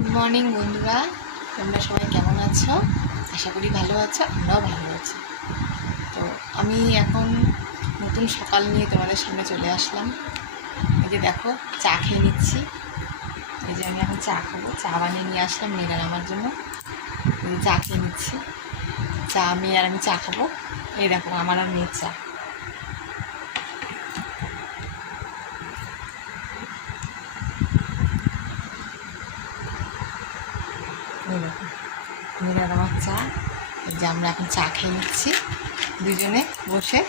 Good morning বন্ধুরা, তোমরা সবাই কেমন আছো? আশা করি ভালো আছো, আমরাও ভালো আছি। তো আমি এখন নতুন সকাল নিয়ে তোমাদের সামনে চলে আসলাম। এই যে দেখো, চা খেয়ে নিচ্ছি। এই যে আমি এখন চা খাবো, চা বানিয়ে নিয়ে আসলাম মেয়েরা আমার জন্য। চা খেয়ে নিচ্ছি, চা মেয়ে আর আমি চা খাবো। এই দেখো আমার আর মেয়ের চা। এই দেখো মেয়েরা আর আমার চা। এই যে আমরা এখন চা খেয়ে নিচ্ছি দুজনে বসে।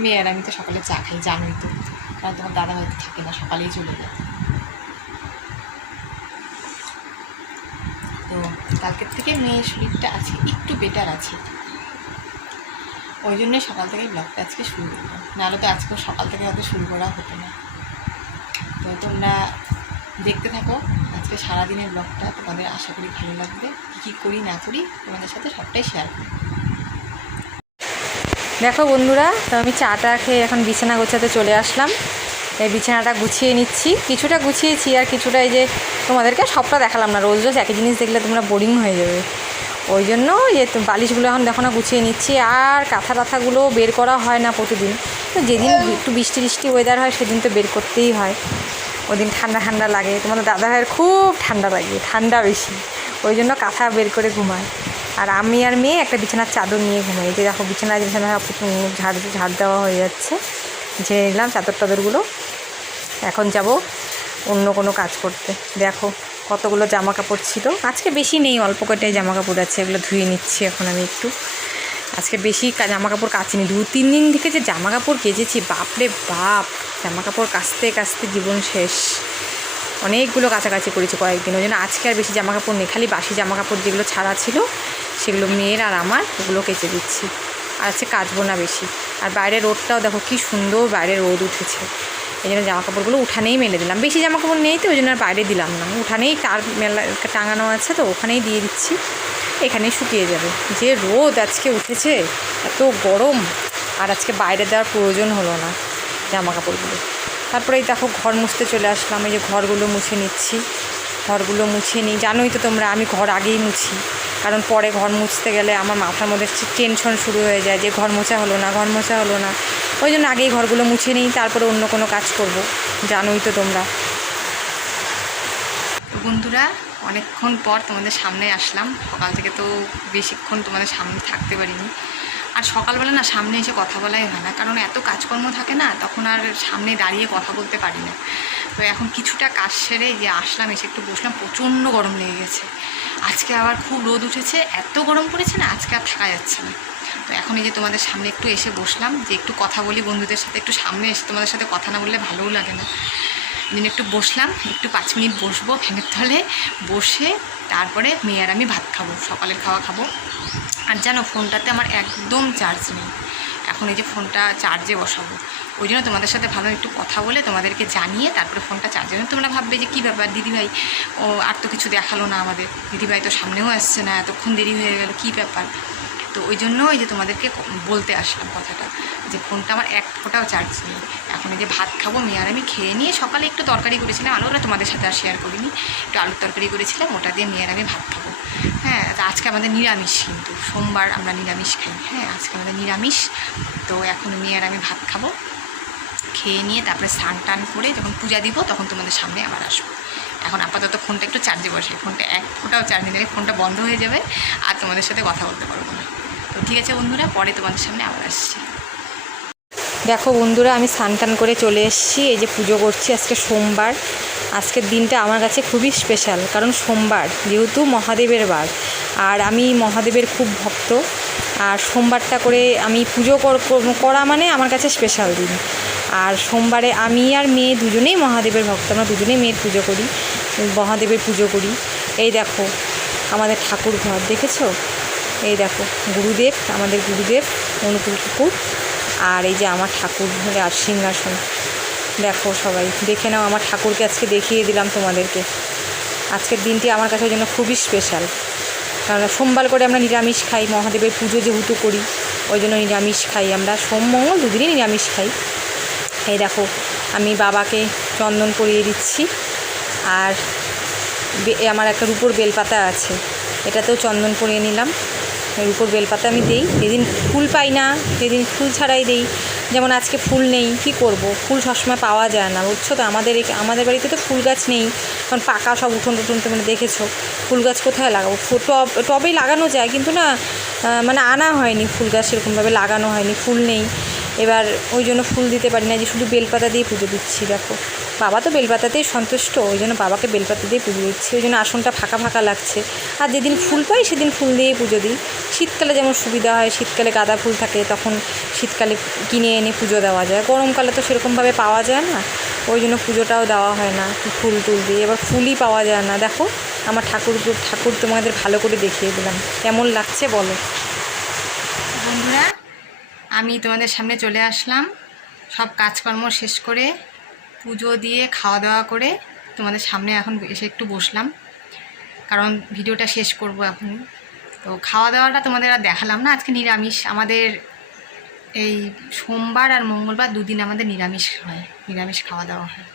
মেয়ে আর আমি তো সকালে চা খাই, জানোই তো, কারণ তোমার দাদা হয়তো থাকে না, সকালেই চলে যায়। তো কালকের থেকে মেয়ের শরীরটা আছে একটু বেটার আছে, ওই জন্যে সকাল থেকে ব্লগটা আজকে শুরু করলাম, নাহলে তো আজকে সকাল থেকে হয়তো শুরু করা হতো না। তো তোমরা দেখতে থাকো আজকে সারাদিনের ব্লগটা, তোমাদের আশা করি ভালো লাগবে। কী করি না করি তোমাদের সাথে সবটাই শেয়ার করি। দেখো বন্ধুরা, তো আমি চাটা খেয়ে এখন বিছানা গোছাতে চলে আসলাম। এই বিছানাটা গুছিয়ে নিচ্ছি, কিছুটা গুছিয়েছি আর কিছুটা এই যে তোমাদেরকে সবটা দেখালাম না, রোজ রোজ একই জিনিস দেখলে তোমরা বোরিং হয়ে যাবে। ওই জন্য যে বালিশগুলো এখন দেখো না গুছিয়ে নিচ্ছি। আর কাঁথা টাথাগুলো বের করা হয় না প্রতিদিন, তো যেদিন একটু বৃষ্টি বৃষ্টি ওয়েদার হয় সেদিন তো বের করতেই হয়। ওদিন ঠান্ডা ঠান্ডা লাগে, তোমাদের দাদা ভাইয়ের খুব ঠান্ডা লাগে, ঠান্ডা বেশি, ওই জন্য কাঁথা বের করে ঘুমায়। আর আমি আর মেয়ে একটা বিছানার চাদর নিয়ে ঘুমাই। এই যে দেখো বিছানা ঝাড় দেওয়া হয়ে যাচ্ছে, ঝেড়ে নিলাম চাদর টাদরগুলো। এখন যাব অন্য কোনো কাজ করতে। দেখো কতগুলো জামা কাপড় ছিল, আজকে বেশি নেই, অল্প কটাই জামা কাপড় আছে, এগুলো ধুয়ে নিচ্ছি এখন আমি একটু। আজকে বেশি জামা কাপড় কাচিনি, 2-3 দিন থেকে যে জামা কাপড় কেচেছি, বাপরে বাপ, জামা কাপড় কাচতে কাচতে জীবন শেষ। অনেকগুলো কাছাকাছি করেছি কয়েকদিন, ওই জন্য আজকে আর বেশি জামা কাপড় নেই, খালি বাসি জামা কাপড় যেগুলো ছাড়া ছিল সেগুলো মেয়ের আর আমার ওগুলো কেচে দিচ্ছি। আর আজকে কাচবো না বেশি। আর বাইরের রোদটাও দেখো কী সুন্দর, বাইরে রোদ উঠেছে, এই জন্য জামা কাপড়গুলো উঠানেই মেলে দিলাম। বেশি জামা কাপড় নেই তো ওই জন্য আর বাইরে দিলাম না, উঠানেই তার মেলা টাঙানো আছে তো ওখানেই দিয়ে দিচ্ছি, এখানেই শুকিয়ে যাবে। যে রোদ আজকে উঠেছে, এত গরম, আর আজকে বাইরে দেওয়ার প্রয়োজন হলো না জামা কাপড়গুলো। তারপরে এই দেখো ঘর মুছতে চলে আসলাম, এই যে ঘরগুলো মুছে নিচ্ছি। ঘরগুলো মুছে নিই, জানোই তো তোমরা আমি ঘর আগেই মুছি, কারণ পরে ঘর মুছতে গেলে আমার মাথার মধ্যে টেনশন শুরু হয়ে যায় যে ঘর মোছা হলো না, ঘর মোছা হলো না। ওই জন্য আগেই ঘরগুলো মুছে নিই, তারপরে অন্য কোনো কাজ করব, জানোই তো তোমরা। বন্ধুরা, অনেকক্ষণ পর তোমাদের সামনে আসলাম, সকাল থেকে তো বেশিক্ষণ তোমাদের সামনে থাকতে পারিনি। আর সকালবেলা না সামনে এসে কথা বলাই হয় না, কারণ এত কাজকর্ম থাকে না, তখন আর সামনে দাঁড়িয়ে কথা বলতে পারি না। তো এখন কিছুটা কাজ সেরে যে আসলাম, এসে একটু বসলাম, প্রচণ্ড গরম লেগে গেছে। আজকে আবার খুব রোদ উঠেছে, এত গরম পড়েছে না, আজকে আর থাকা যাচ্ছে না। তো এখন এই যে তোমাদের সামনে একটু এসে বসলাম, যে একটু কথা বলি বন্ধুদের সাথে, একটু সামনে এসে তোমাদের সাথে কথা না বললে ভালোও লাগে না। দিন একটু বসলাম, একটু 5 মিনিট বসবো ফ্যানের তলে, বসে তারপরে মেয়ে আর আমি ভাত খাবো, সকালের খাওয়া খাবো। আর জানো ফোনটাতে আমার একদম চার্জ নেই, এখন এই যে ফোনটা চার্জে বসাবো, ওই জন্য তোমাদের সাথে ভালো একটু কথা বলে তোমাদেরকে জানিয়ে তারপরে ফোনটা চার্জে। তোমরা ভাববে যে কী ব্যাপার দিদিভাই, ও আর তো কিছু দেখালো না আমাদের, দিদিভাই তো সামনেও আসছে না, এতক্ষণ দেরি হয়ে গেল, কী ব্যাপার। তো ওই জন্য এই যে তোমাদেরকে বলতে আসলাম কথাটা, যে ফোনটা আমার এক ফোঁটাও চার্জ নেই। এখন এই যে ভাত খাবো, মেয়ে আর আমি খেয়ে নিয়ে, সকালে একটু তরকারি করেছিলাম, আলুটা তোমাদের সাথে আর শেয়ার করিনি, একটু আলুর তরকারি করেছিলাম, ওটা দিয়ে মেয়ে আর আমি ভাত খাবো। হ্যাঁ, আজকে আমাদের নিরামিষ, কিন্তু সোমবার আমরা নিরামিষ খাই। হ্যাঁ, আজকে আমাদের নিরামিষ। তো এখন মেয়ে আর আমি ভাত খাবো, খেয়ে নিয়ে তারপরে স্নান টান করে যখন পূজা দিব তখন তোমাদের সামনে আবার আসবো। এখন আপাতত ফোনটা একটু চার্জে বসাই, ফোনটা এক ফোঁটাও চার্জ নিলে ফোনটা বন্ধ হয়ে যাবে, আর তোমাদের সাথে কথা বলতে পারবো না। তো ঠিক আছে বন্ধুরা, পরে তোমাদের সামনে আবার আসছি। দেখো বন্ধুরা, আমি স্নান টান করে চলে এসেছি, এই যে পুজো করছি, আজকে সোমবার। আজকের দিনটা আমার কাছে খুবই স্পেশাল, কারণ সোমবার যেহেতু মহাদেবের বার, আর আমি মহাদেবের খুব ভক্ত। আর সোমবারটা করে আমি পুজো করা মানে আমার কাছে স্পেশাল দিন। আর সোমবারে আমি আর মেয়ে দুজনেই মহাদেবের ভক্ত, আমরা দুজনেই মেয়ের পুজো করি, মহাদেবের পুজো করি। এই দেখো আমাদের ঠাকুর ঘর দেখেছো, এই দেখো গুরুদেব, আমাদের গুরুদেব অনুকূল ঠাকুর, আর এই যে আমার ঠাকুর আর সিংহাসন। দেখো সবাই দেখে নাও, আমার ঠাকুরকে আজকে দেখিয়ে দিলাম তোমাদেরকে। আজকের দিনটি আমার কাছে জন্য খুবই স্পেশাল, কারণ সোমবার করে আমরা নিরামিষ খাই, মহাদেবের পুজো যেহেতু করি ওই জন্য নিরামিষ খাই, আমরা সোম মঙ্গল দুদিনই নিরামিষ খাই। এই দেখো আমি বাবাকে চন্দন করিয়ে দিচ্ছি, আর আমার একটা রূপোর বেলপাতা আছে, এটাতেও চন্দন পরিয়ে নিলাম। রূপোর বেলপাতা আমি দিই যেদিন ফুল পাই না, যেদিন ফুল ছাড়াই দিই। যেমন আজকে ফুল নেই, কি করব, ফুল সবসময় পাওয়া যায় না, বুঝছো তো। আমাদের বাড়িতে তো ফুল গাছ নেই, কারণ পাকা সব উঠোন তোমরা দেখেছো। ফুল গাছ কোথায় লাগাবো? টবে লাগানো যায়, কিন্তু না মানে আনা হয়নি ফুল গাছ, সেরকমভাবে লাগানো হয়নি, ফুল নেই। এবার ওই জন্য ফুল দিতে পারি না, যে শুধু বেলপাতা দিয়ে পুজো দিচ্ছি। দেখো, বাবা তো বেলপাতাতেই সন্তুষ্ট, ওই জন্য বাবাকে বেলপাতা দিয়ে পুজো দিচ্ছি। ওই জন্য আসনটা ফাঁকা ফাঁকা লাগছে। আর যেদিন ফুল পাই সেদিন ফুল দিয়েই পুজো দিই। শীতকালে যেমন সুবিধা হয়, শীতকালে গাঁদা ফুল থাকে, তখন শীতকালে কিনে এনে পুজো দেওয়া যায়। গরমকালে তো সেরকমভাবে পাওয়া যায় না, ওই জন্য পুজোটাও দেওয়া হয় না ফুল টুল দিয়ে। এবার ফুলই পাওয়া যায় না। দেখো আমার ঠাকুর তোমাদের ভালো করে দেখিয়ে দিলাম, কেমন লাগছে বলো। বন্ধুরা, আমি তোমাদের সামনে চলে আসলাম সব কাজকর্ম শেষ করে, পুজো দিয়ে খাওয়া দাওয়া করে তোমাদের সামনে এখন এসে একটু বসলাম, কারণ ভিডিওটা শেষ করব এখন। তো খাওয়া দাওয়াটা তোমাদের আর দেখালাম না, আজকে নিরামিষ আমাদের। এই সোমবার আর মঙ্গলবার দুদিন আমাদের নিরামিষ হয়, নিরামিষ খাওয়া দাওয়া হয়।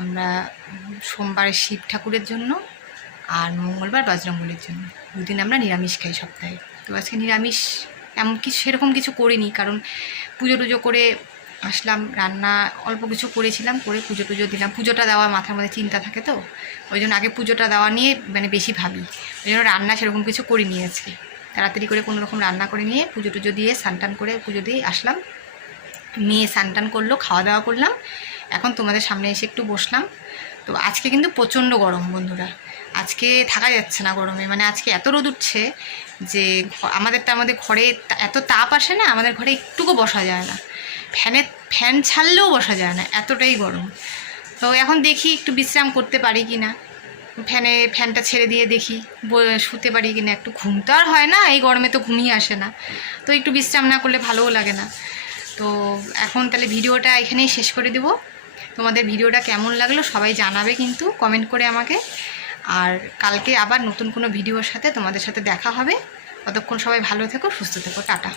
আমরা সোমবারে শিব ঠাকুরের জন্য আর মঙ্গলবার বজরংবলীর জন্য দুদিন আমরা নিরামিষ খাই সপ্তাহে। তো আজকে নিরামিষ এমন কিছু সেরকম কিছু করিনি, কারণ পুজো টুজো করে আসলাম, রান্না অল্প কিছু করেছিলাম, করে পুজো টুজো দিলাম। পুজোটা দেওয়া মাথার মধ্যে চিন্তা থাকে, তো ওই জন্য আগে পুজোটা দেওয়া নিয়ে মানে বেশি ভাবি, ওই জন্য রান্না সেরকম কিছু করিনি আজকে। তাড়াতাড়ি করে কোনো রকম রান্না করে নিয়ে পুজো টুজো দিয়ে স্নান করে পুজো দিয়ে আসলাম। মেয়ে স্নান করলো, খাওয়া দাওয়া করলাম, এখন তোমাদের সামনে এসে একটু বসলাম। তো আজকে কিন্তু প্রচণ্ড গরম বন্ধুরা, আজকে থাকা যাচ্ছে না গরমে। মানে আজকে এত রোদ উঠছে যে আমাদের ঘরে এত তাপ আসে না, আমাদের ঘরে একটুকু বসা যায় না, ফ্যান ছাড়লেও বসা যায় না, এতটাই গরম। তো এখন দেখি একটু বিশ্রাম করতে পারি কি না, ফ্যানটা ছেড়ে দিয়ে দেখি শুতে পারি কি না। একটু ঘুম তো আর হয় না, এই গরমে তো ঘুমই আসে না, তো একটু বিশ্রাম না করলে ভালোও লাগে না। তো এখন তাহলে ভিডিওটা এখানেই শেষ করে দেব। তোমাদের ভিডিওটা কেমন লাগলো সবাই জানাবে কিন্তু কমেন্ট করে আমাকে। আর কালকে আবার নতুন কোনো ভিডিওর সাথে তোমাদের সাথে দেখা হবে। ততক্ষণ সবাই ভালো থেকো, সুস্থ থেকো, টাটা।